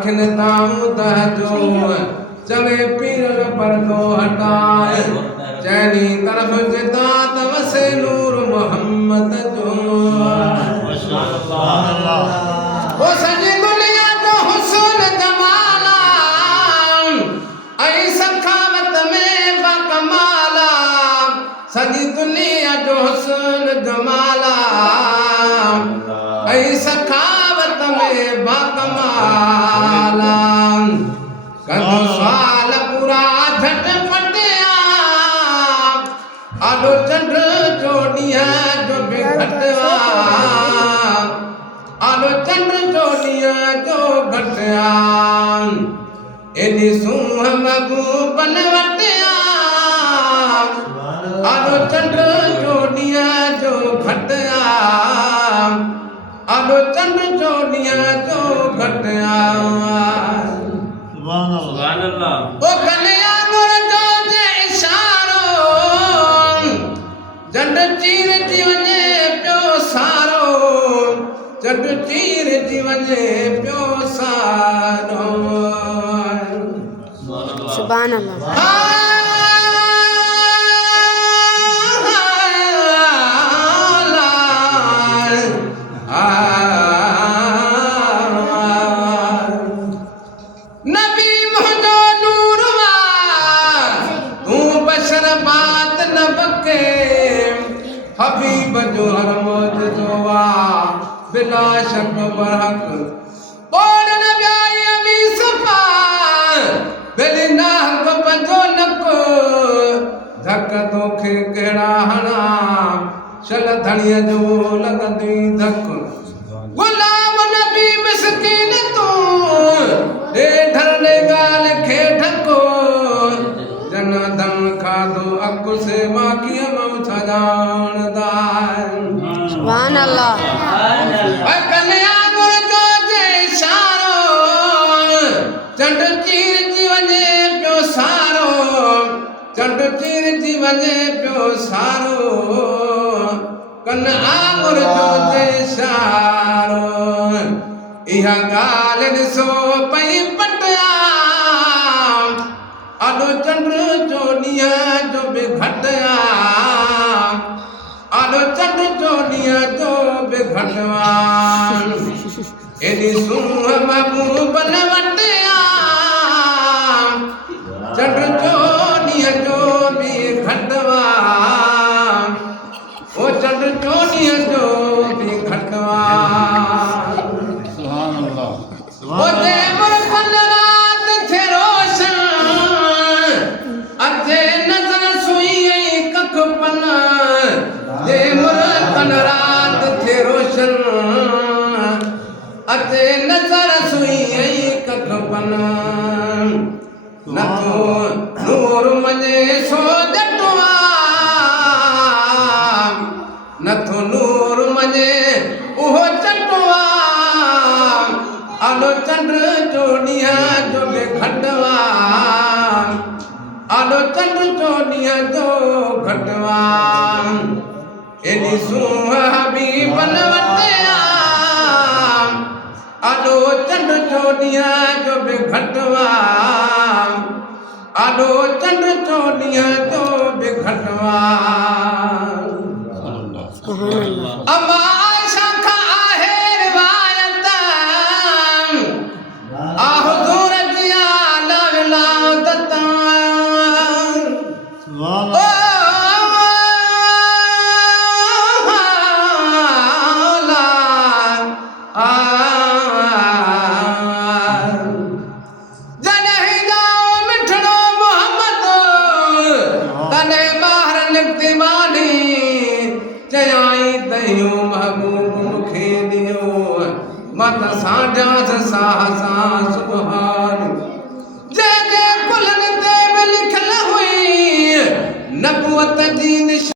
अखिन ताऊं तहजो चले पीर पर्दो हटाए चैनी तरफ जिता तवसे नूर मोहम्मद जो वो सजी दुनिया जो हुस्न जमाला ऐ सखावत में बकमाला सजी दुनिया जो हुस्न जमाला ऐ सखावत में बकमाला कदो साल पूरा झटपटिया आलो चंद्र जोड़िया जो घटवा आलो चंद्र जोड़िया जो घटया एनी सूह मगू बनवटिया आलो चंद्र जोड़िया जो घटया आलो चंद्र जोड़िया जो घटया सुभान अल्लाह ओ कन्या गुर जो जे इशारो जंड चीर जीवने प्यो सारो जंड चीर जीवने प्यो सारो सुभान अल्लाह नबी मुझो नूरवा तू बशर बात न बके हबीब जो हर मौज जोवा बिला शक बरहक बोल न ब्याई अमी सफा बेली ना हक बजो नको धक तोखे केड़ा हणा शल धणिया जो लगदी धक गुलाम नबी मिस्कीन तू ए ढरने गाल खेठको जन धन खादो अकु से माकी मौथा जानदार सुभान अल्लाह कन्या गुर जो जे इशारो चंड चीर जीवने प्यो सारो चंड चीर जीवने प्यो सारो कन्या गुर जो जे इशारो इहा गाल ॾिसो पई पटिया आलो चंद्र जो ॾींहं जो बि घटिया आलो चंद्र जो ॾींहं जो बि घटिया एॾी सूह महबूबन वटिया चंद्र जो ॾींहं जो बि घटिया ओ चंद्र जो ॾींहं जो बि घटिया ओते मुरखन रात थे रोशन अते नजर सुई कख पन ते मुरखन रात थे रोशन अते नजर सुई कख पन नथो नूर मने सो जटवा नथो नूर मने उहो चटवा आलो चंद्र जो ॾींहं जो बि घटवा आलो चंद्र जो ॾींहं जो घटवा एॾी सूह हबीबन वटिया आलो चंद्र जो ॾींहं जो बि घटवा आलो चंद्र जो ॾींहं जो बि घटवा अमा आयशा खां आहे रिवायत हुज़ूर जी आला दता जॾहिं जाओ मिठड़ो मोहम्मद तने ॿाहिरि निकिती वाली चयाई तयूं महबूब मूंखे ॾियो मत साढास साह सां सुभान जंहिंजे कुलनि ते बि लिखियल हुई नबूअत जी निशानी